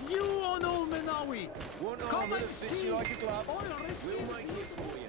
It's you on old Manawi. One Come arm that and fits see. you like a glove. I'll We'll make it for you.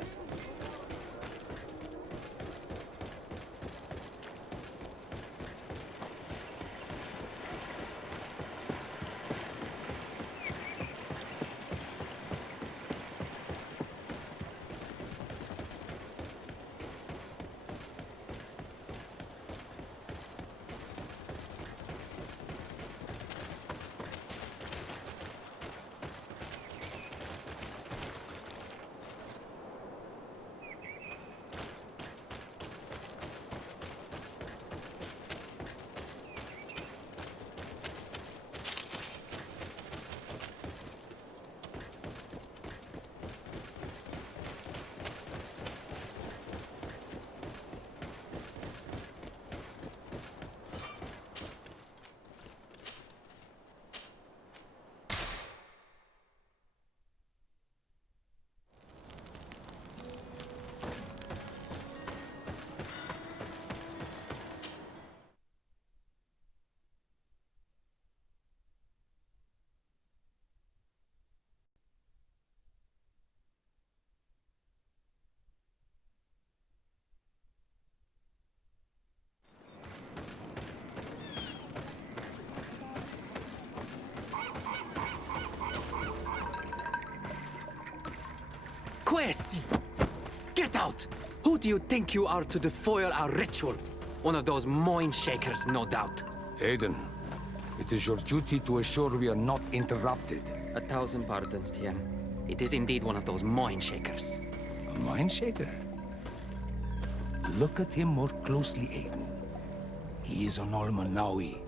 Quesi! Get out! Who do you think you are to defoil our ritual? One of those mind shakers, no doubt. Aiden, it is your duty to assure we are not interrupted. 1,000 pardons, Tien. It is indeed one of those mind shakers. A mind shaker? Look at him more closely, Aiden. He is an Almanawi.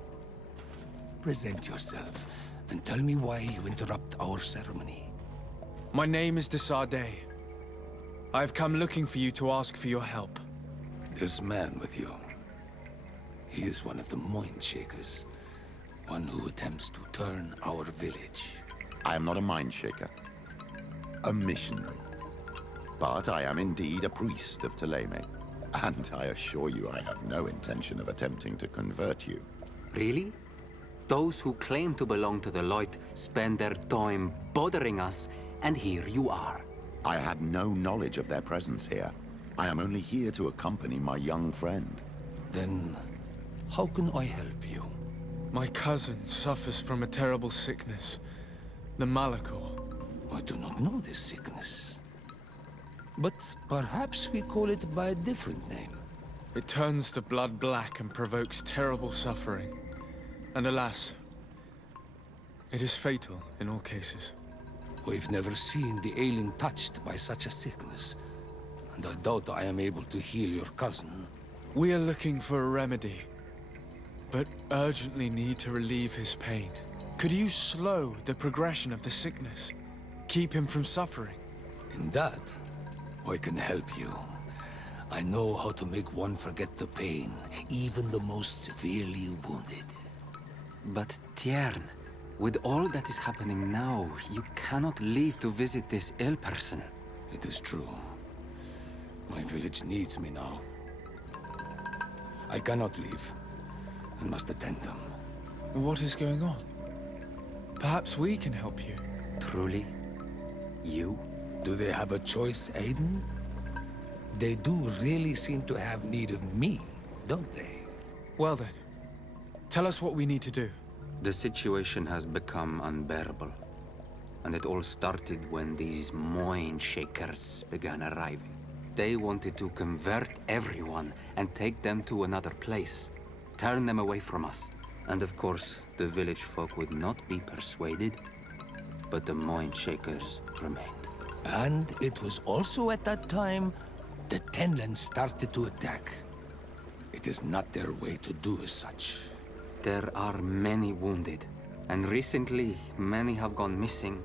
Present yourself and tell me why you interrupt our ceremony. My name is Desade. I have come looking for you to ask for your help. This man with you, he is one of the mind shakers. One who attempts to turn our village. I am not a mind shaker. A missionary. But I am indeed a priest of Teleme. And I assure you I have no intention of attempting to convert you. Really? Those who claim to belong to the light spend their time bothering us, and here you are. I had no knowledge of their presence here. I am only here to accompany my young friend. Then, how can I help you? My cousin suffers from a terrible sickness, the Malachor. I do not know this sickness. But perhaps we call it by a different name. It turns the blood black and provokes terrible suffering. And alas, it is fatal in all cases. We've never seen the ailing touched by such a sickness, and I doubt I am able to heal your cousin. We are looking for a remedy, but urgently need to relieve his pain. Could you slow the progression of the sickness? Keep him from suffering? In that, I can help you. I know how to make one forget the pain, even the most severely wounded. But Tiern, with all that is happening now, you cannot leave to visit this ill person. It is true. My village needs me now. I cannot leave, and must attend them. What is going on? Perhaps we can help you. Truly? You? Do they have a choice, Aiden? They do really seem to have need of me, don't they? Well then, tell us what we need to do. The situation has become unbearable. And it all started when these mind shakers began arriving. They wanted to convert everyone and take them to another place. Turn them away from us. And of course, the village folk would not be persuaded. But the mind shakers remained. And it was also at that time the Tenland started to attack. It is not their way to do as such. There are many wounded, and recently many have gone missing.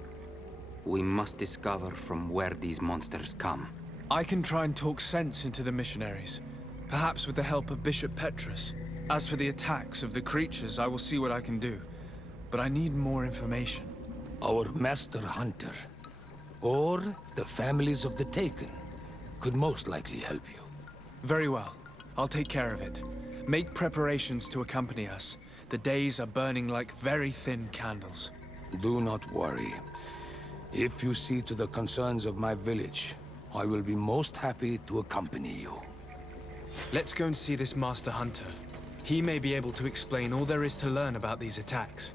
We must discover from where these monsters come. I can try and talk sense into the missionaries, perhaps with the help of Bishop Petrus. As for the attacks of the creatures, I will see what I can do. But I need more information. Our master hunter, or the families of the Taken, could most likely help you. Very well. I'll take care of it. Make preparations to accompany us. The days are burning like very thin candles. Do not worry. If you see to the concerns of my village, I will be most happy to accompany you. Let's go and see this Master Hunter. He may be able to explain all there is to learn about these attacks.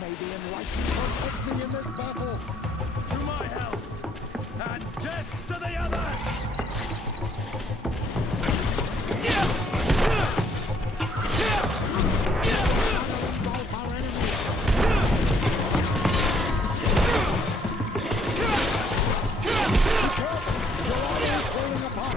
May the enlightened protect me in this battle. To my health, and death to the others! Engulf our enemies. Your army is falling apart.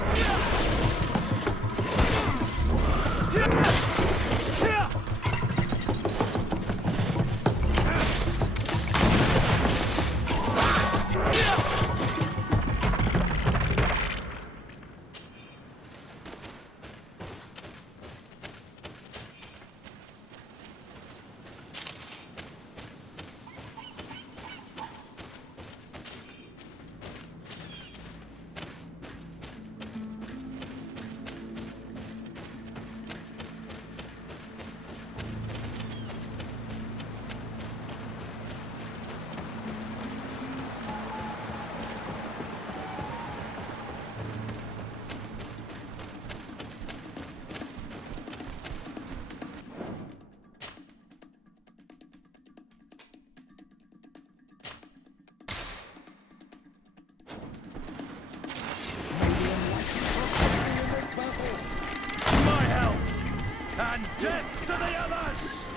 And death to the others!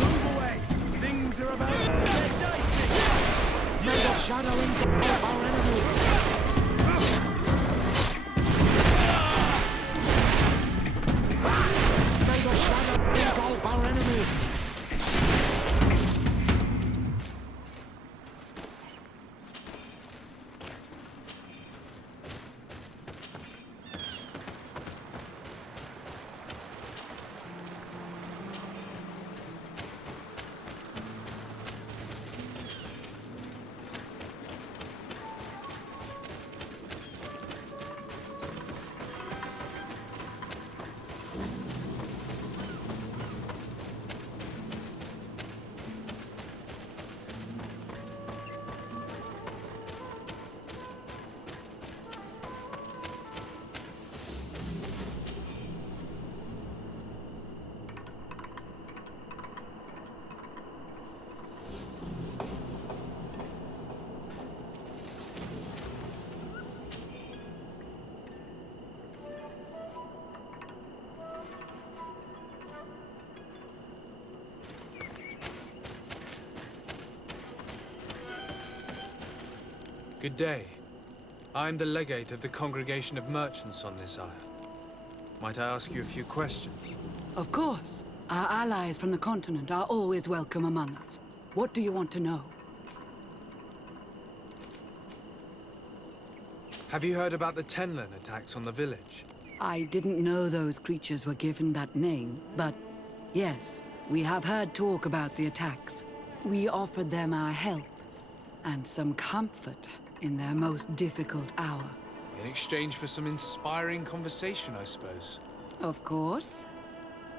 Move away! Things are about to get dicey! May the shadow engulf our enemies. May the shadow engulf our enemies. Good day. I am the legate of the congregation of merchants on this isle. Might I ask you a few questions? Of course. Our allies from the continent are always welcome among us. What do you want to know? Have you heard about the Tenlin attacks on the village? I didn't know those creatures were given that name, but yes, we have heard talk about the attacks. We offered them our help and some comfort in their most difficult hour. In exchange for some inspiring conversation, I suppose. Of course.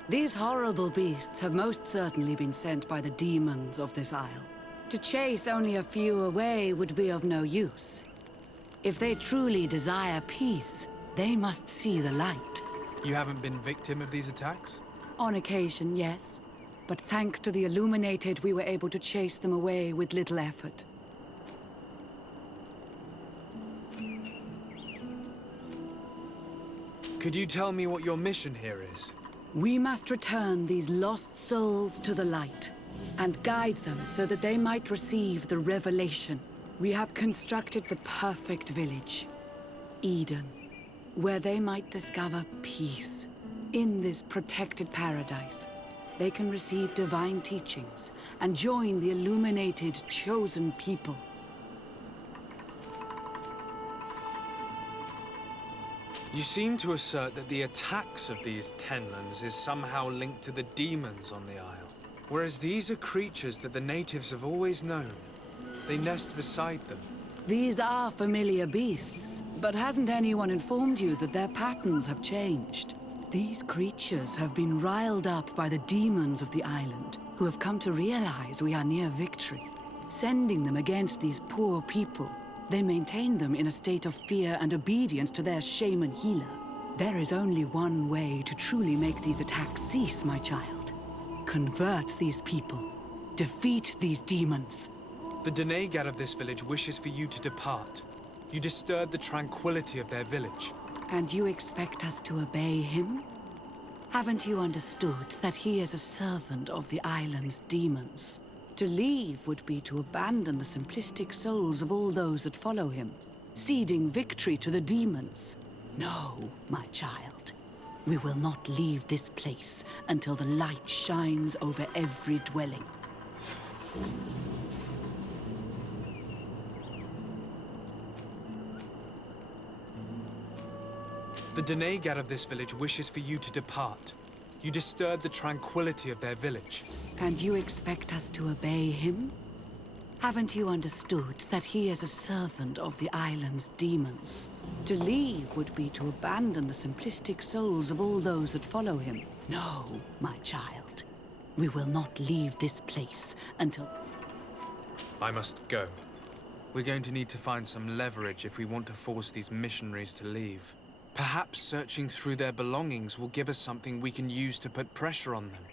These horrible beasts have most certainly been sent by the demons of this isle. To chase only a few away would be of no use. If they truly desire peace, they must see the light. You haven't been victim of these attacks? On occasion, yes. But thanks to the Illuminated, we were able to chase them away with little effort. Could you tell me what your mission here is? We must return these lost souls to the light and guide them so that they might receive the revelation. We have constructed the perfect village, Eden, where they might discover peace. In this protected paradise, they can receive divine teachings and join the illuminated chosen people. You seem to assert that the attacks of these Tenlands is somehow linked to the demons on the isle. Whereas these are creatures that the natives have always known. They nest beside them. These are familiar beasts, but hasn't anyone informed you that their patterns have changed? These creatures have been riled up by the demons of the island, who have come to realize we are near victory. Sending them against these poor people, they maintain them in a state of fear and obedience to their shaman healer. There is only one way to truly make these attacks cease, my child. Convert these people. Defeat these demons. The Denegat of this village wishes for you to depart. You disturb the tranquility of their village. And you expect us to obey him? Haven't you understood that he is a servant of the island's demons? To leave would be to abandon the simplistic souls of all those that follow him, ceding victory to the demons. No, my child. We will not leave this place until the light shines over every dwelling. The Denegat of this village wishes for you to depart. You disturb the tranquility of their village. And you expect us to obey him? Haven't you understood that he is a servant of the island's demons? To leave would be to abandon the simplistic souls of all those that follow him. No, my child. We will not leave this place until... I must go. We're going to need to find some leverage if we want to force these missionaries to leave. Perhaps searching through their belongings will give us something we can use to put pressure on them.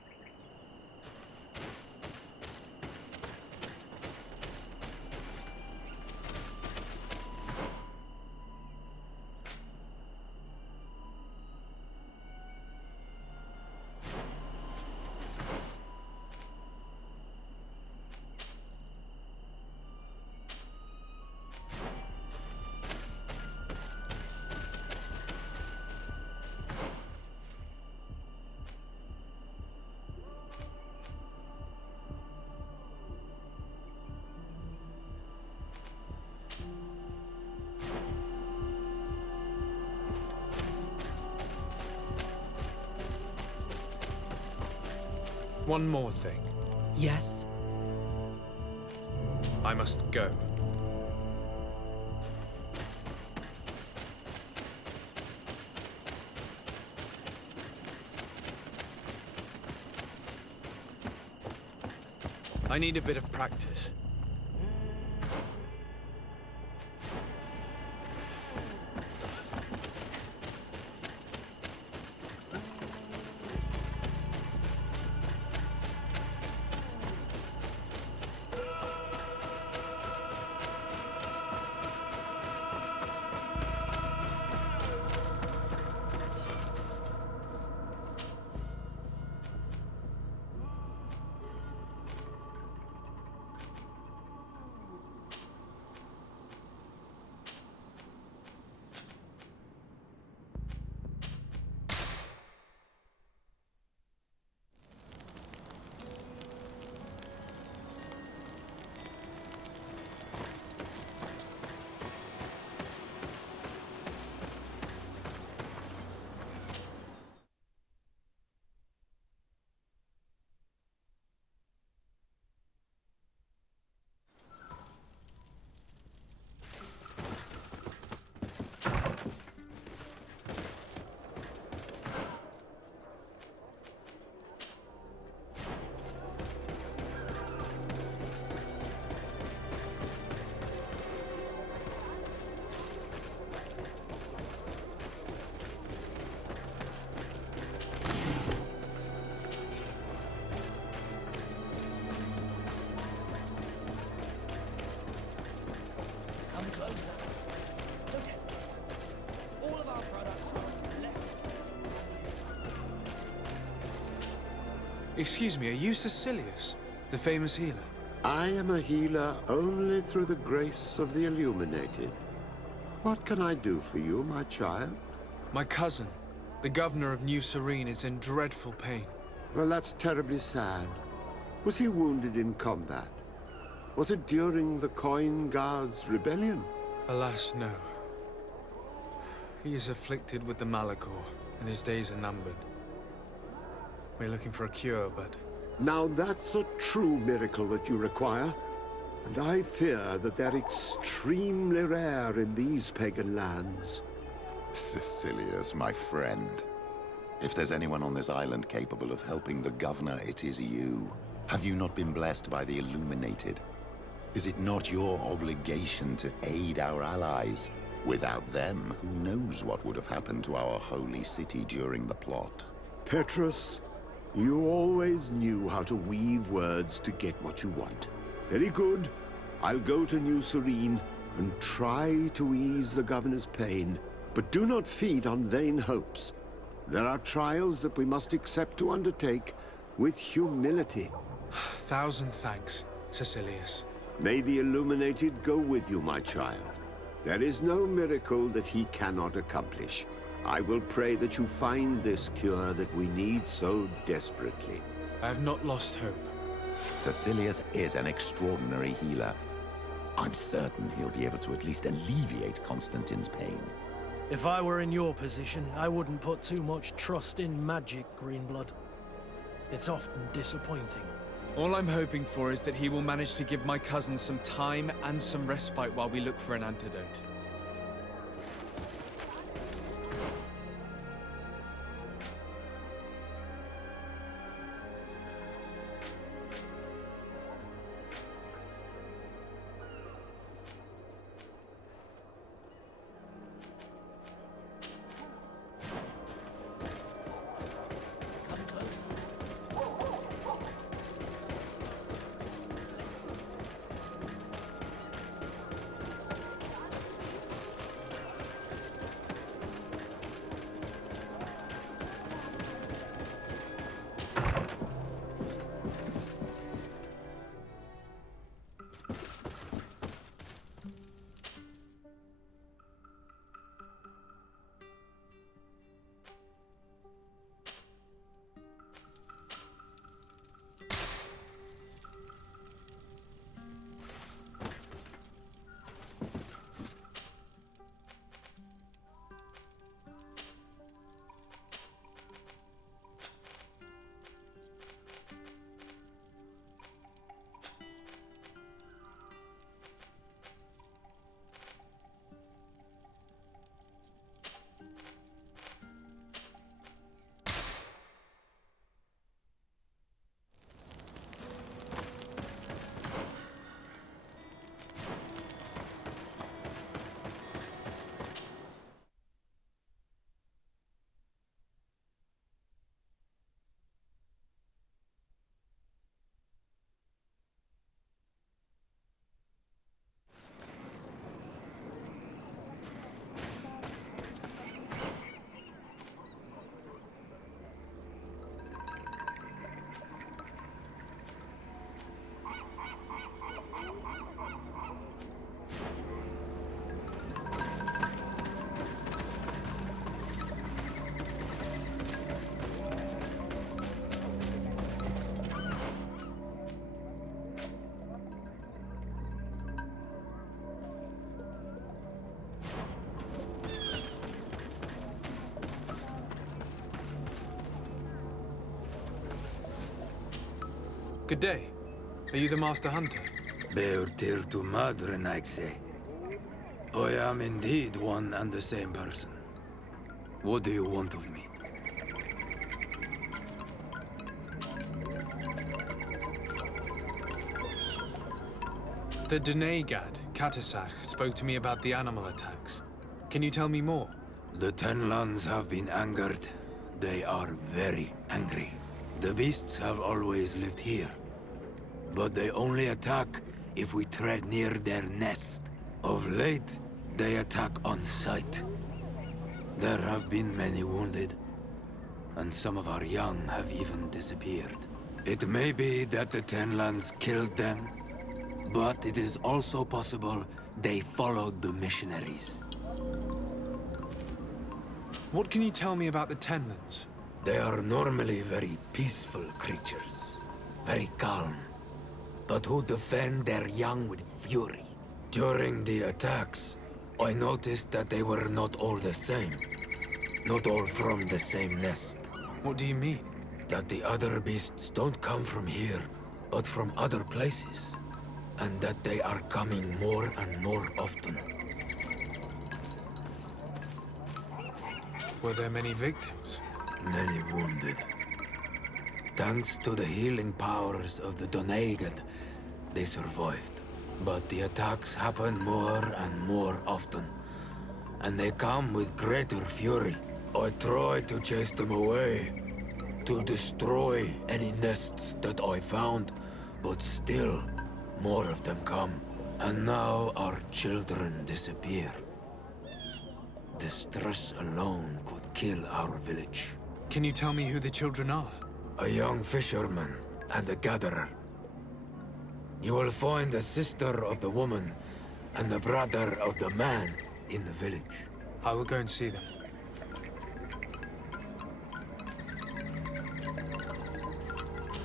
One more thing. Yes? I must go. I need a bit of practice. closer. Don't hesitate. All of our products are a lesson. Excuse me, are you Cecilius, the famous healer? I am a healer only through the grace of the illuminated. What can I do for you, my child? My cousin, the governor of New Serene, is in dreadful pain. Well, that's terribly sad. Was he wounded in combat? Was it during the Coin Guards' rebellion? Alas, no. He is afflicted with the Malachor, and his days are numbered. We're looking for a cure, but... Now that's a true miracle that you require. And I fear that they're extremely rare in these pagan lands. Cecilius, my friend. If there's anyone on this island capable of helping the governor, it is you. Have you not been blessed by the illuminated? Is it not your obligation to aid our allies? Without them, who knows what would have happened to our holy city during the plot? Petrus, you always knew how to weave words to get what you want. Very good. I'll go to New Serene and try to ease the governor's pain. But do not feed on vain hopes. There are trials that we must accept to undertake with humility. Thousand thanks, Cecilius. May the illuminated go with you, my child. There is no miracle that he cannot accomplish. I will pray that you find this cure that we need so desperately. I have not lost hope. Cecilius is an extraordinary healer. I'm certain he'll be able to at least alleviate Constantine's pain. If I were in your position, I wouldn't put too much trust in magic, Greenblood. It's often disappointing. All I'm hoping for is that he will manage to give my cousin some time and some respite while we look for an antidote. Good day. Are you the Master Hunter? Beurtir tu madre, Naixe. I am indeed one and the same person. What do you want of me? The Denegad, Katasach, spoke to me about the animal attacks. Can you tell me more? The Tenlands have been angered. They are very angry. The beasts have always lived here. But they only attack if we tread near their nest. Of late, they attack on sight. There have been many wounded, and some of our young have even disappeared. It may be that the Tenlands killed them, but it is also possible they followed the missionaries. What can you tell me about the Tenlands? They are normally very peaceful creatures, very calm, but who defend their young with fury. During the attacks, I noticed that they were not all the same. Not all from the same nest. What do you mean? That the other beasts don't come from here, but from other places. And that they are coming more and more often. Were there many victims? Many wounded. Thanks to the healing powers of the Doneigad, they survived. But the attacks happen more and more often. And they come with greater fury. I try to chase them away. To destroy any nests that I found. But still, more of them come. And now our children disappear. The stress alone could kill our village. Can you tell me who the children are? A young fisherman and a gatherer. You will find the sister of the woman and the brother of the man in the village. I will go and see them.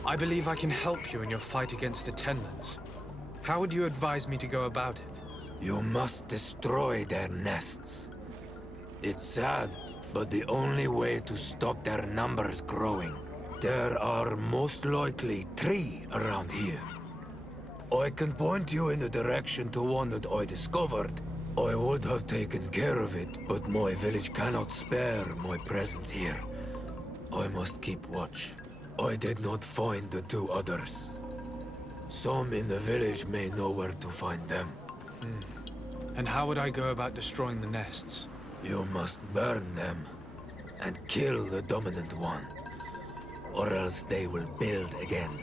I believe I can help you in your fight against the Tenlands. How would you advise me to go about it? You must destroy their nests. It's sad, but the only way to stop their numbers growing. There are most likely 3 around here. I can point you in the direction to one that I discovered. I would have taken care of it, but my village cannot spare my presence here. I must keep watch. I did not find the 2 others. Some in the village may know where to find them. And how would I go about destroying the nests? You must burn them and kill the dominant one, or else they will build again.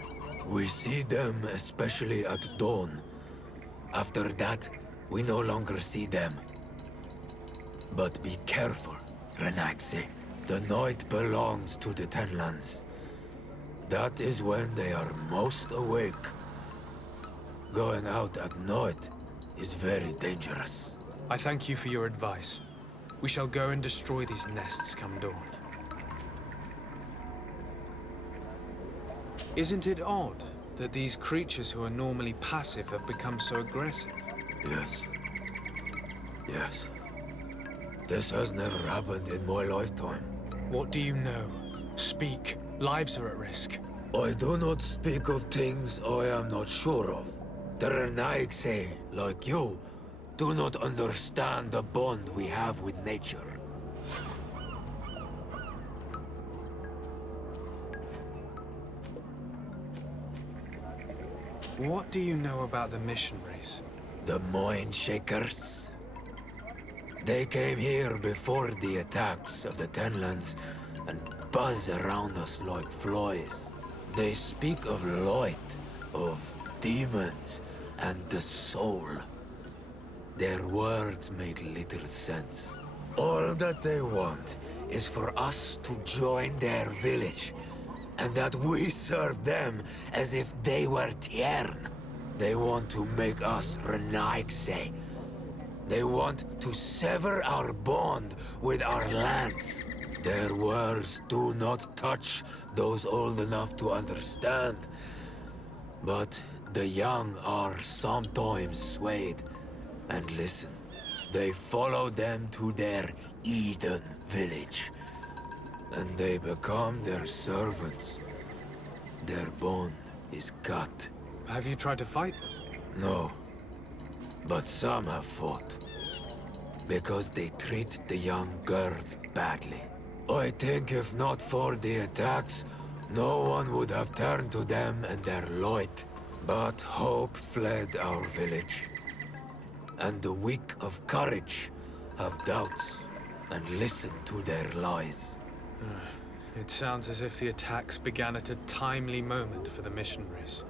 We see them especially at dawn. After that, we no longer see them. But be careful, Renaxe. The night belongs to the Tenlands. That is when they are most awake. Going out at night is very dangerous. I thank you for your advice. We shall go and destroy these nests come dawn. Isn't it odd that these creatures who are normally passive have become so aggressive? Yes. Yes. This has never happened in my lifetime. What do you know? Speak. Lives are at risk. I do not speak of things I am not sure of. The Renaigse, like you, do not understand the bond we have with nature. What do you know about the missionaries? The Mind Shakers? They came here before the attacks of the Tenlands and buzz around us like flies. They speak of light, of demons, and the soul. Their words make little sense. All that they want is for us to join their village, and that we serve them as if they were Tiern. They want to make us Renaigse. They want to sever our bond with our lands. Their words do not touch those old enough to understand. But the young are sometimes swayed and listen. They follow them to their Eden village. And they become their servants. Their bond is cut. Have you tried to fight them? No. But some have fought. Because they treat the young girls badly. I think if not for the attacks, no one would have turned to them and their light. But hope fled our village. And the weak of courage have doubts and listen to their lies. It sounds as if the attacks began at a timely moment for the missionaries.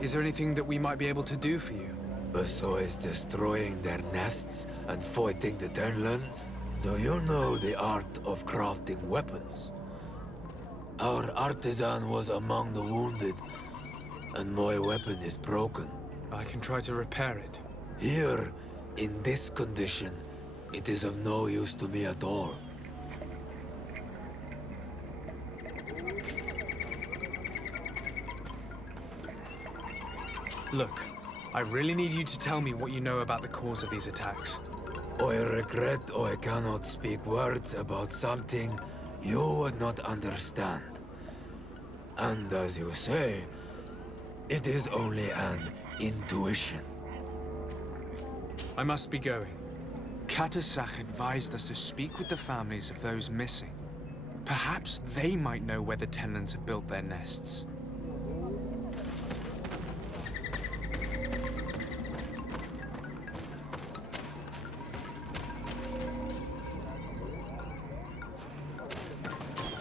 Is there anything that we might be able to do for you? Besides destroying their nests and fighting the Tenlands, do you know the art of crafting weapons? Our artisan was among the wounded, and my weapon is broken. I can try to repair it. Here, in this condition, it is of no use to me at all. Look, I really need you to tell me what you know about the cause of these attacks. I regret I cannot speak words about something you would not understand. And as you say, it is only an intuition. I must be going. Katasach advised us to speak with the families of those missing. Perhaps they might know where the Tenlands have built their nests.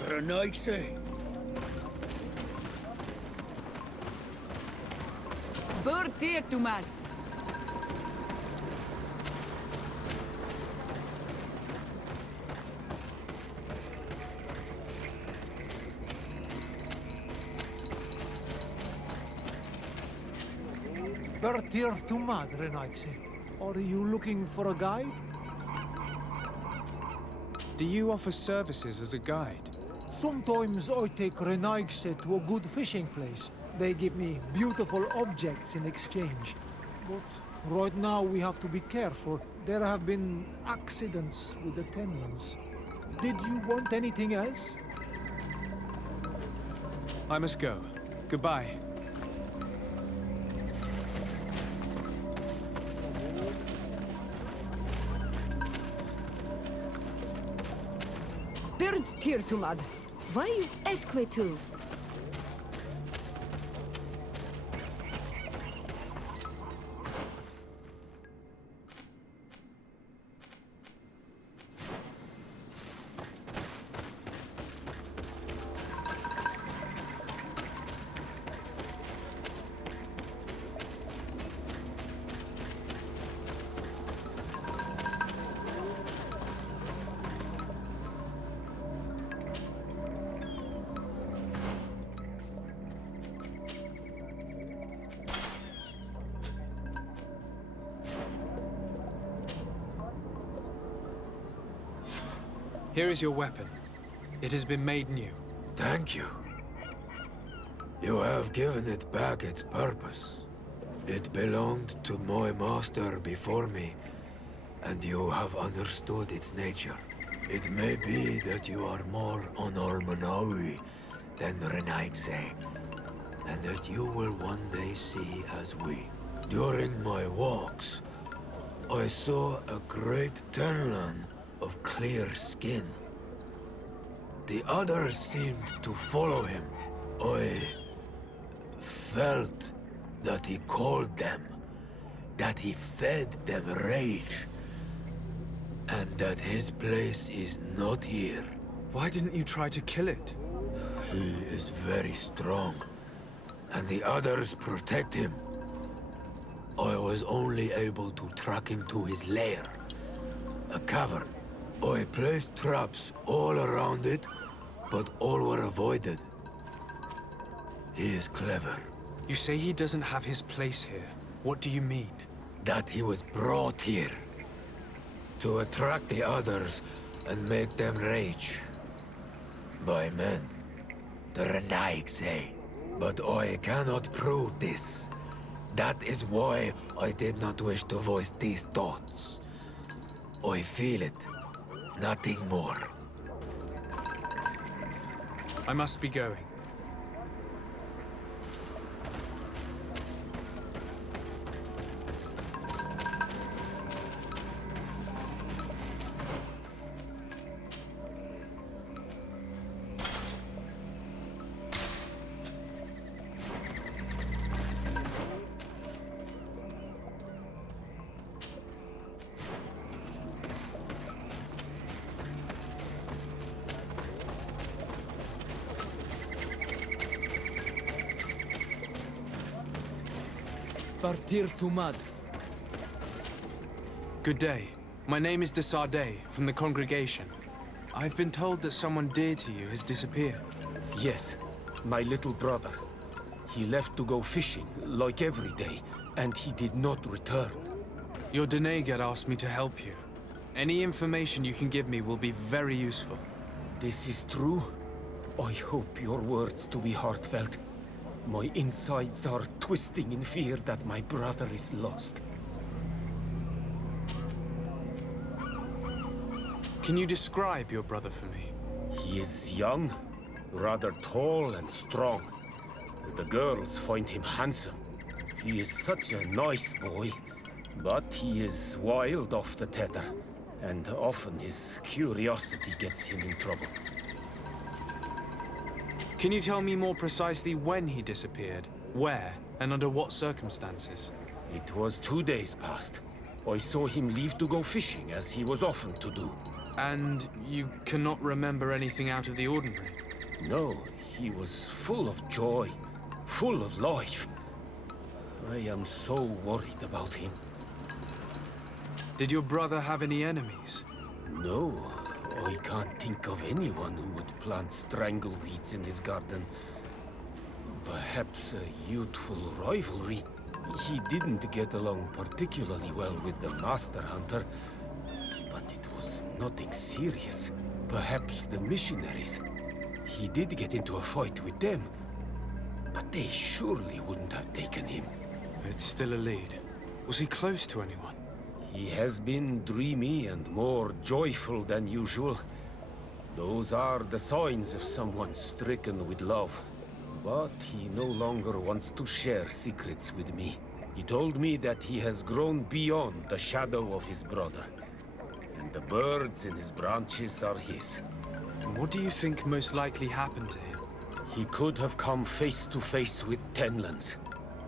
Renaigse. Burtir tu man. Bertir tu madre, Nike. Are you looking for a guide? Do you offer services as a guide? Sometimes I take Renaigse to a good fishing place. They give me beautiful objects in exchange. But right now we have to be careful. There have been accidents with the Tenlands. Did you want anything else? I must go. Goodbye. Bertir tu mad. Vai esque tu. Here is your weapon. It has been made new. Thank you. You have given it back its purpose. It belonged to my master before me, and you have understood its nature. It may be that you are more on Almanawi than Renaigse, and that you will one day see as we. During my walks, I saw a great Tenlan of clear skin. The others seemed to follow him. I felt that he called them, that he fed them rage, and that his place is not here. Why didn't you try to kill it? He is very strong, and the others protect him. I was only able to track him to his lair, a cavern. I placed traps all around it, but all were avoided. He is clever. You say he doesn't have his place here. What do you mean? That he was brought here to attract the others and make them rage. By men, the Renaigse. But I cannot prove this. That is why I did not wish to voice these thoughts. I feel it. Nothing more. I must be going. partir to Mad. Good day. My name is de Sardet, from the congregation. I've been told that someone dear to you has disappeared. Yes, my little brother. He left to go fishing, like every day, and he did not return. Your Denegad asked me to help you. Any information you can give me will be very useful. This is true? I hope your words to be heartfelt. My insides are twisting in fear that my brother is lost. Can you describe your brother for me? He is young, rather tall and strong. The girls find him handsome. He is such a nice boy, but he is wild off the tether, and often his curiosity gets him in trouble. Can you tell me more precisely when he disappeared, where, and under what circumstances? It was 2 days past. I saw him leave to go fishing, as he was often to do. And you cannot remember anything out of the ordinary? No, he was full of joy, full of life. I am so worried about him. Did your brother have any enemies? No, I can't think of anyone who would plant strangleweeds in his garden. Perhaps a youthful rivalry. He didn't get along particularly well with the master hunter, but it was nothing serious. Perhaps the missionaries. He did get into a fight with them, but they surely wouldn't have taken him. It's still a lead. Was he close to anyone? He has been dreamy and more joyful than usual. Those are the signs of someone stricken with love. But he no longer wants to share secrets with me. He told me that he has grown beyond the shadow of his brother. And the birds in his branches are his. What do you think most likely happened to him? He could have come face to face with Tenlands.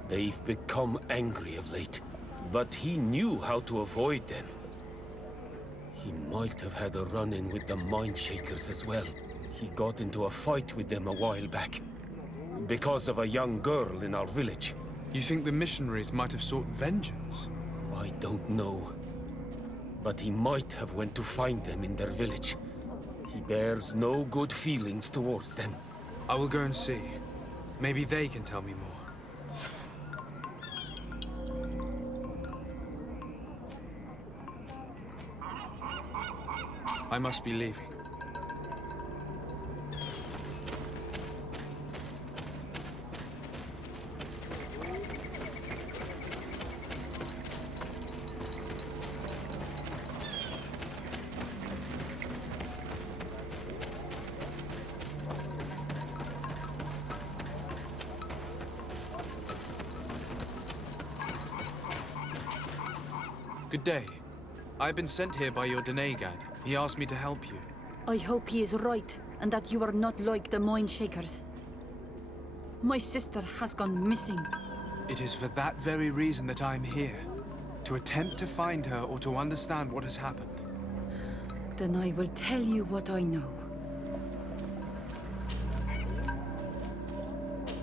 They've become angry of late. But he knew how to avoid them. He might have had a run-in with the Mindshakers as well. He got into a fight with them a while back. Because of a young girl in our village. You think the missionaries might have sought vengeance? I don't know. But he might have went to find them in their village. He bears no good feelings towards them. I will go and see. Maybe they can tell me more. I must be leaving. Good day. I've been sent here by your Denegad. He asked me to help you. I hope he is right, and that you are not like the Mindshakers. My sister has gone missing. It is for that very reason that I'm here. To attempt to find her or to understand what has happened. Then I will tell you what I know.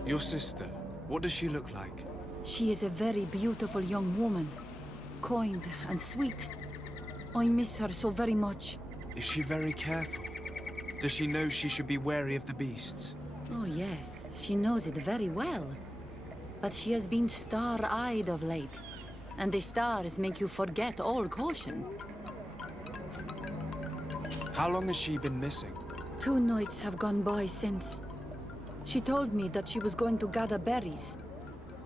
Your sister, what does she look like? She is a very beautiful young woman. Kind and sweet. I miss her so very much. Is she very careful? Does she know she should be wary of the beasts? Oh yes, she knows it very well. But she has been star-eyed of late. And the stars make you forget all caution. How long has she been missing? 2 nights have gone by since. She told me that she was going to gather berries.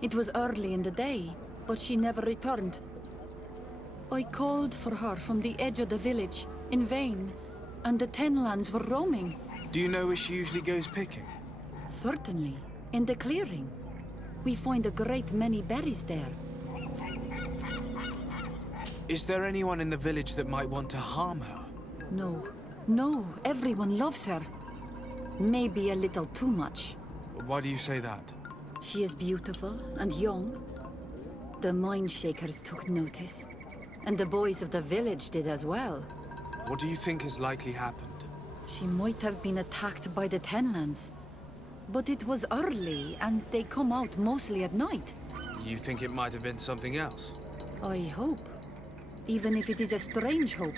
It was early in the day, but she never returned. I called for her from the edge of the village, in vain, and the Tenlands were roaming. Do you know where she usually goes picking? Certainly, in the clearing. We find a great many berries there. Is there anyone in the village that might want to harm her? No, everyone loves her. Maybe a little too much. Why do you say that? She is beautiful and young. The Mindshakers took notice. And the boys of the village did as well. What do you think has likely happened? She might have been attacked by the Tenlands. But it was early, and they come out mostly at night. You think it might have been something else? I hope. Even if it is a strange hope.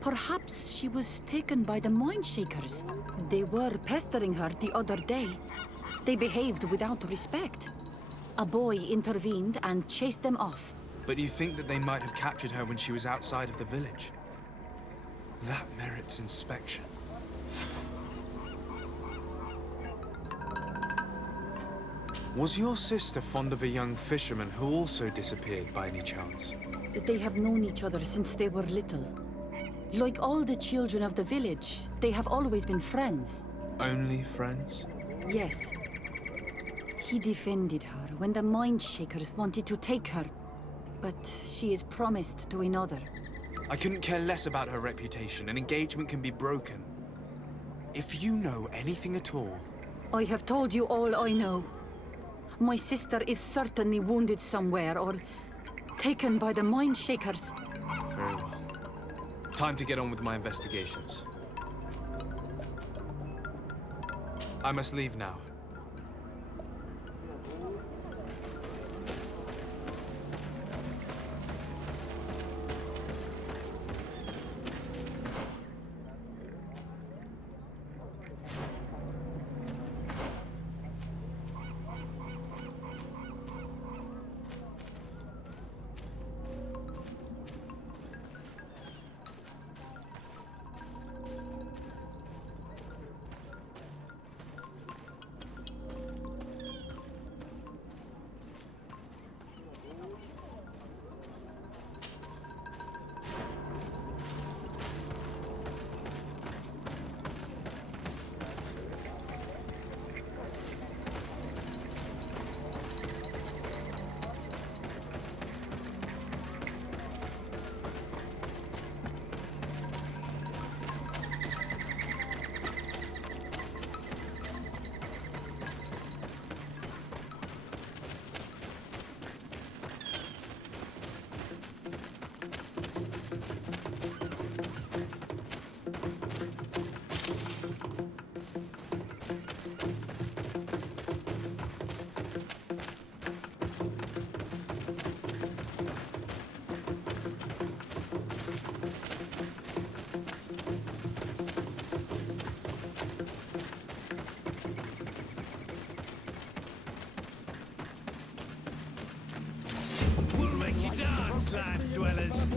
Perhaps she was taken by the mind shakers. They were pestering her the other day. They behaved without respect. A boy intervened and chased them off. But you think that they might have captured her when she was outside of the village? That merits inspection. Was your sister fond of a young fisherman who also disappeared by any chance? They have known each other since they were little. Like all the children of the village, they have always been friends. Only friends? Yes. He defended her when the mind shakers wanted to take her. But she is promised to another. I couldn't care less about her reputation. An engagement can be broken. If you know anything at all... I have told you all I know. My sister is certainly wounded somewhere or taken by the mind shakers. Very well. Time to get on with my investigations. I must leave now. Land dwellers.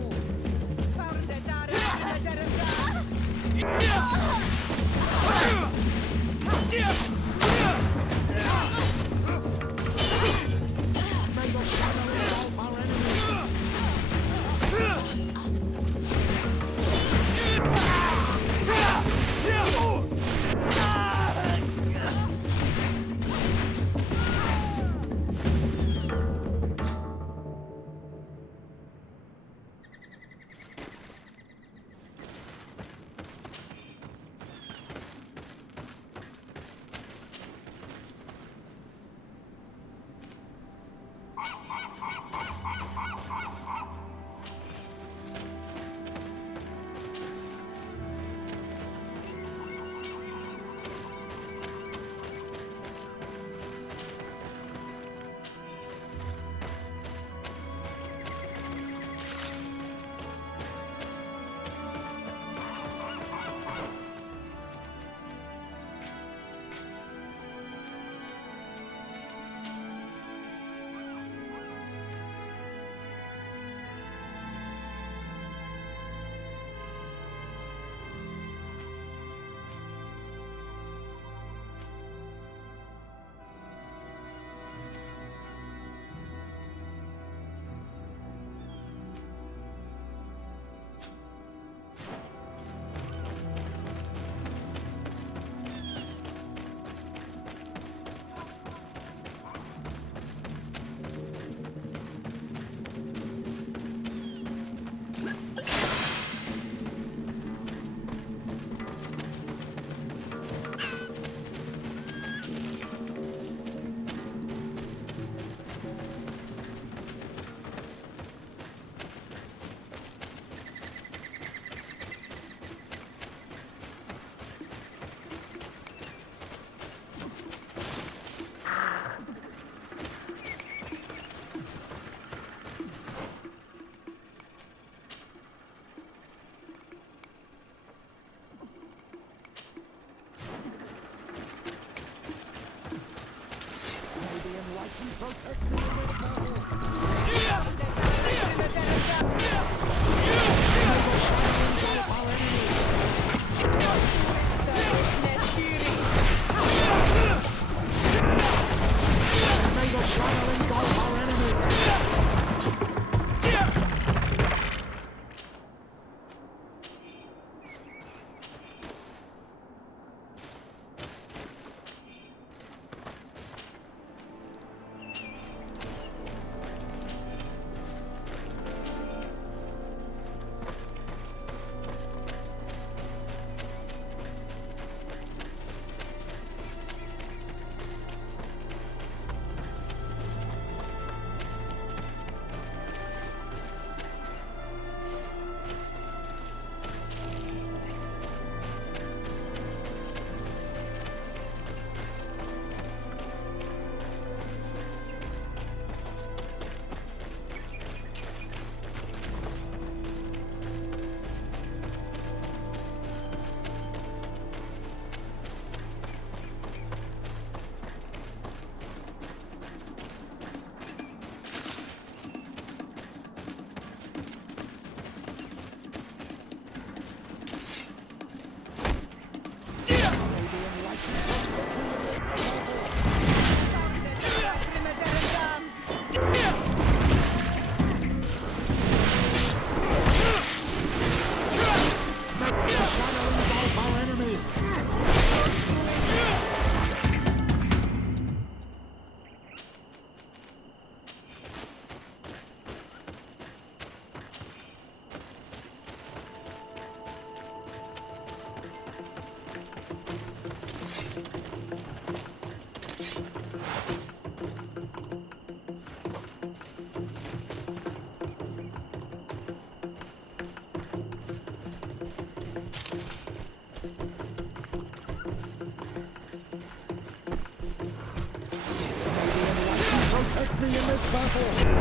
Protect me in this battle!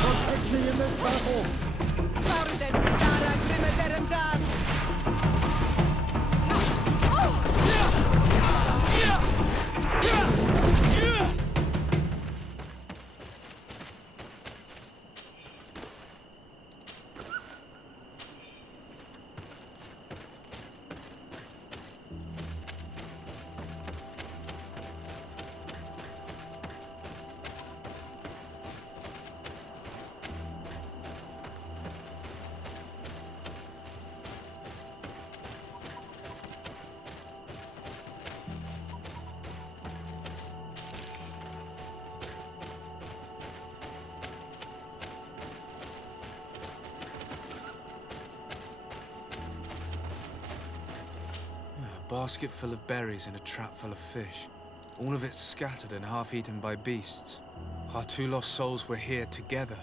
Protect me in this battle! A basket full of berries and a trap full of fish. All of it scattered and half eaten by beasts. Our two lost souls were here together.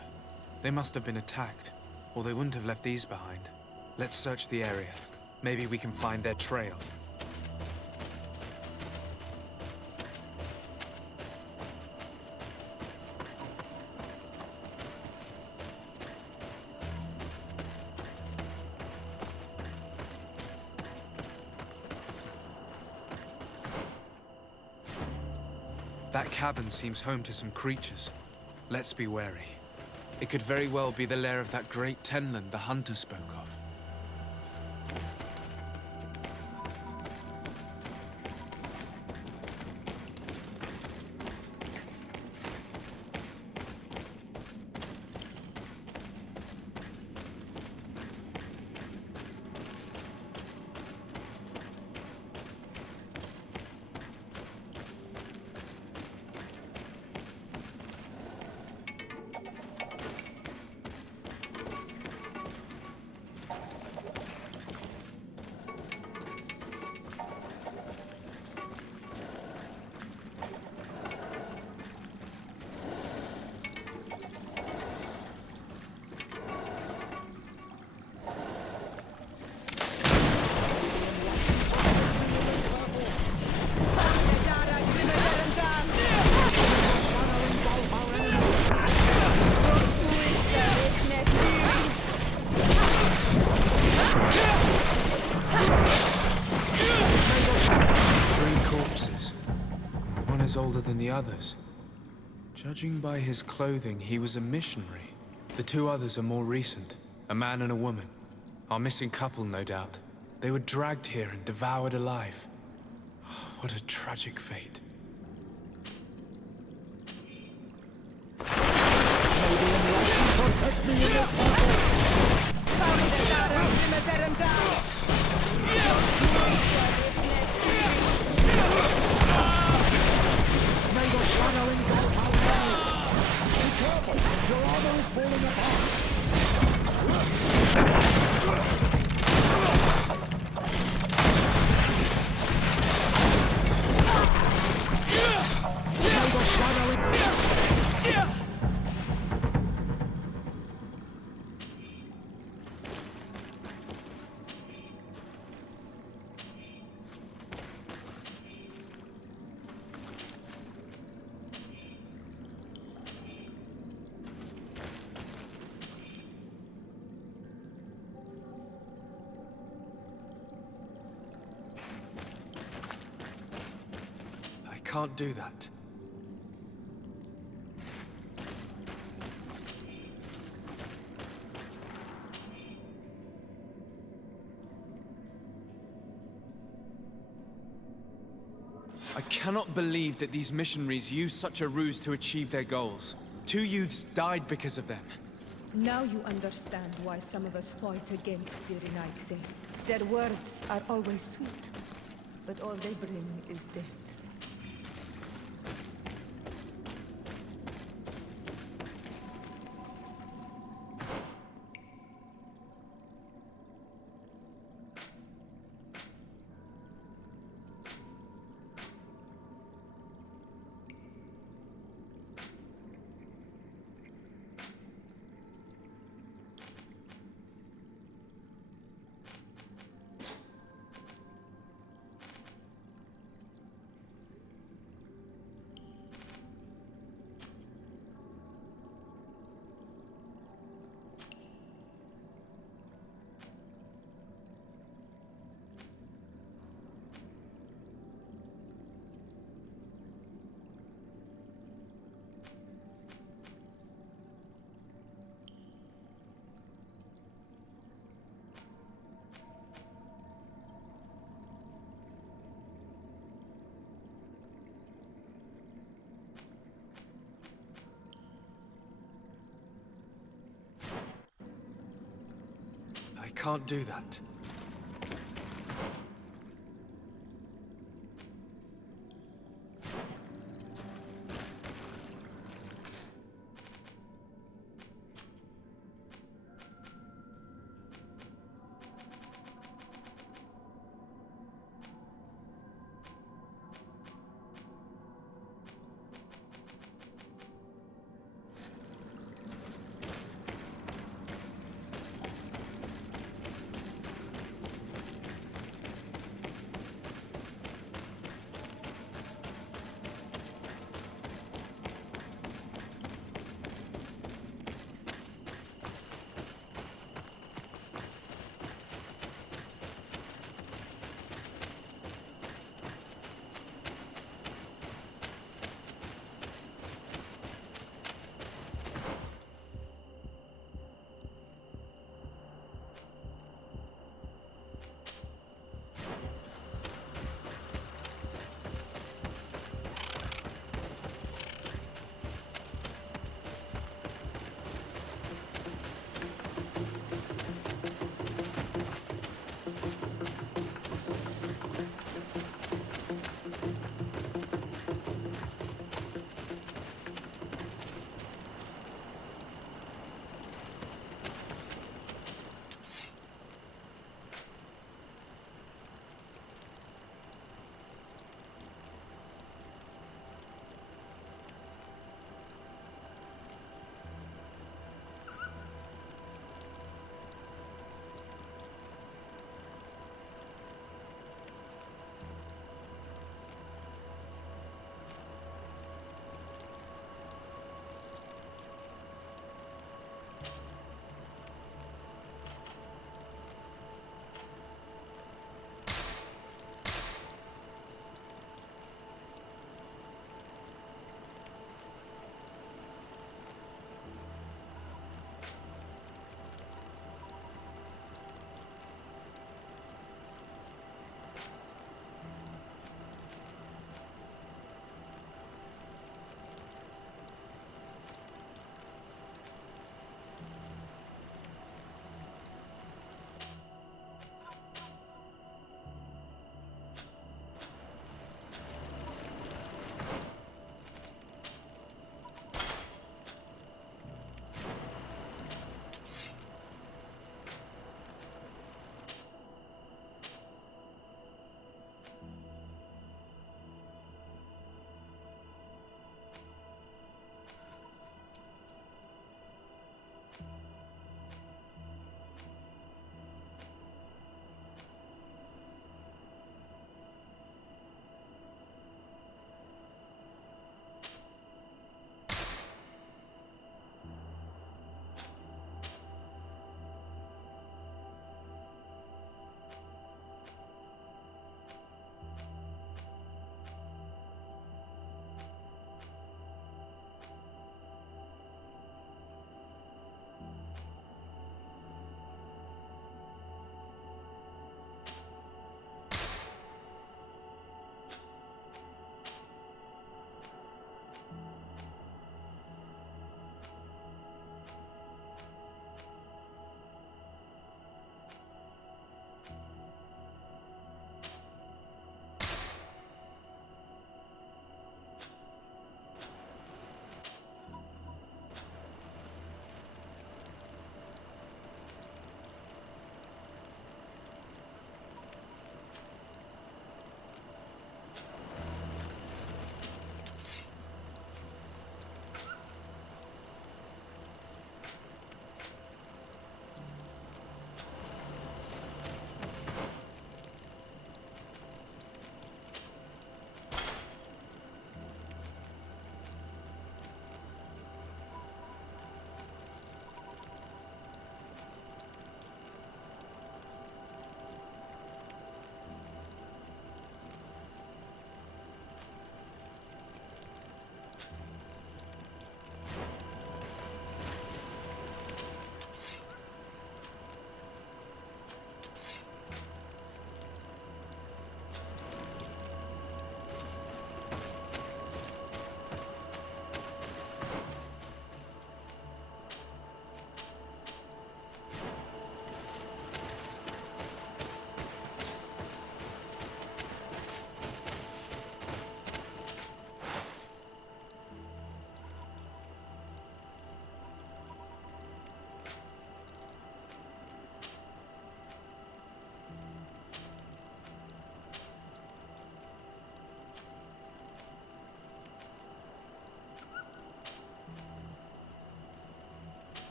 They must have been attacked, or they wouldn't have left these behind. Let's search the area. Maybe we can find their trail. That cavern seems home to some creatures. Let's be wary. It could very well be the lair of that great tenland the hunter spoke of. is older than the others. Judging by his clothing, he was a missionary. The two others are more recent, a man and a woman. Our missing couple, no doubt. They were dragged here and devoured alive. What a tragic fate. Protect me in this battle! May the shadow engulf our lives! Be careful! Your armor is falling apart! May the shadow I can't do that. I cannot believe that these missionaries use such a ruse to achieve their goals. 2 youths died because of them. Now you understand why some of us fight against the Renaigse. Their words are always sweet, but all they bring is death. I can't do that.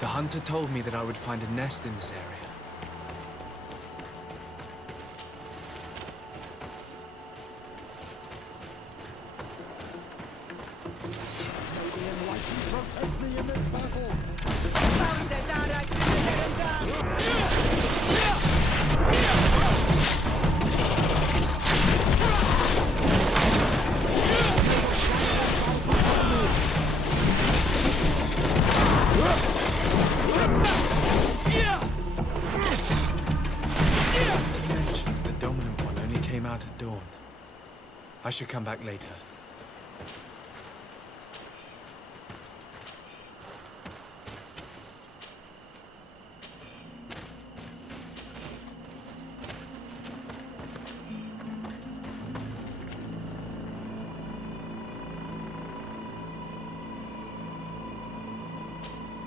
The hunter told me that I would find a nest in this area. May the enlightened protect me in this battle. Found it, Dara, The dominant one only came out at dawn. I should come back later.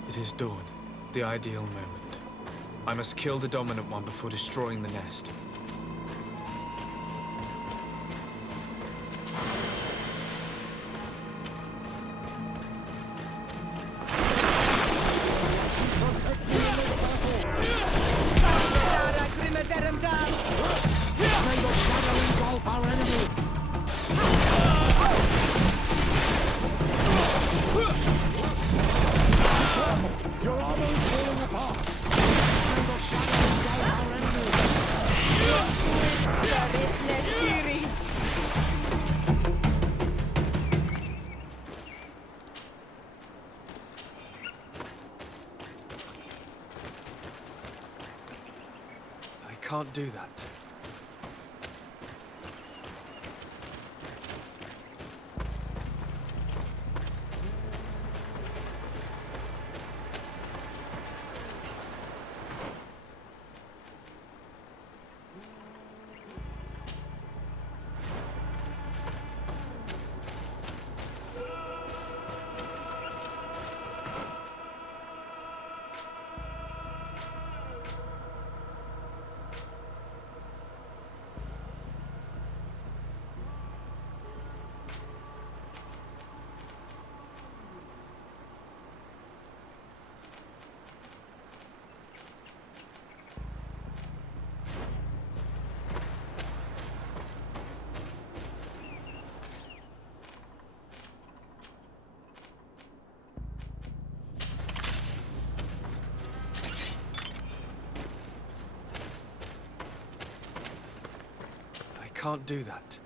It is dawn, the ideal moment. I must kill the dominant one before destroying the nest. Your armor is falling apart. Send the shadow engulf our enemies. I can't do that. I can't do that.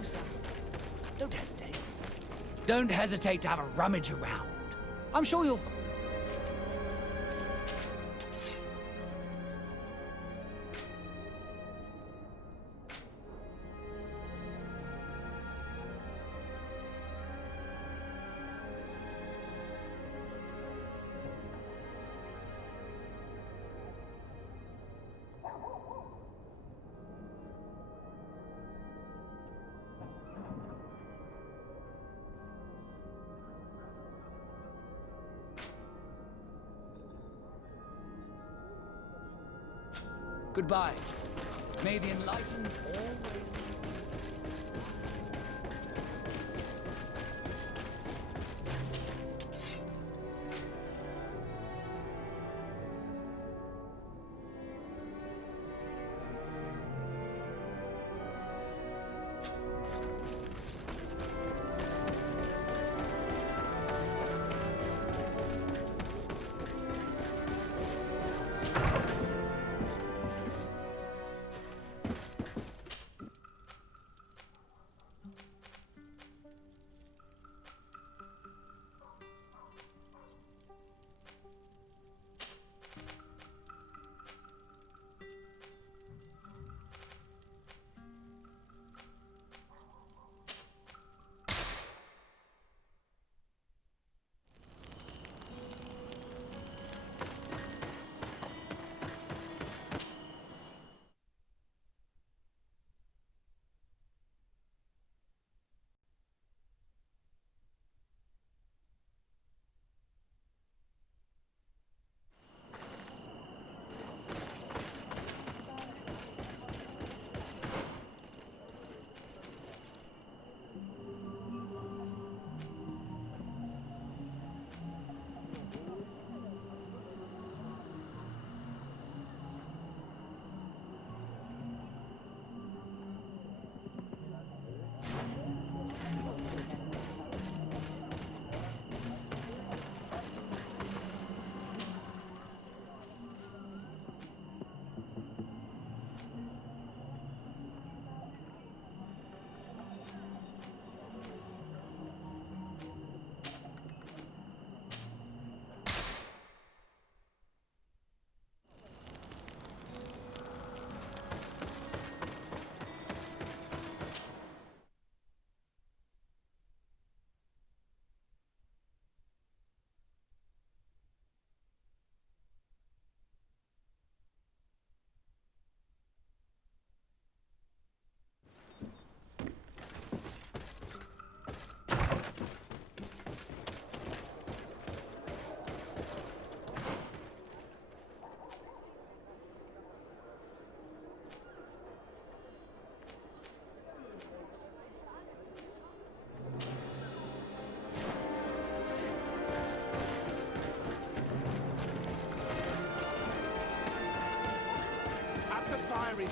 closer. Don't hesitate. Don't hesitate to have a rummage around. I'm sure you'll find... Goodbye. May the enlightened always...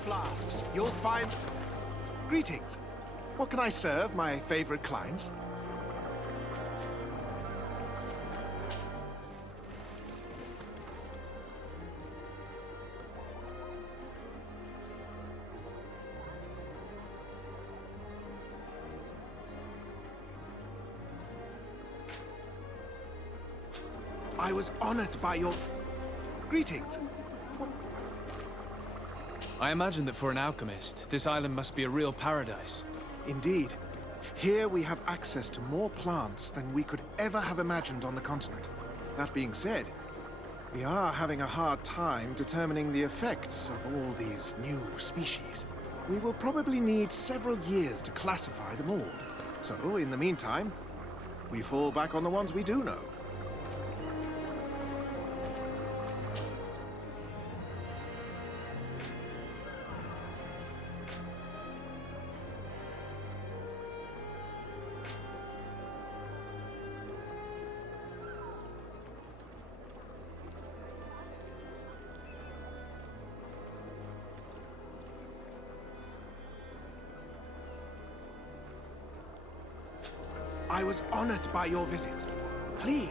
Flasks, you'll find... Greetings. What can I serve my favorite clients? I was honored by your... Greetings. I imagine that for an alchemist, this island must be a real paradise. Indeed. Here we have access to more plants than we could ever have imagined on the continent. That being said, we are having a hard time determining the effects of all these new species. We will probably need several years to classify them all. So, in the meantime, we fall back on the ones we do know. I was honored by your visit. Please,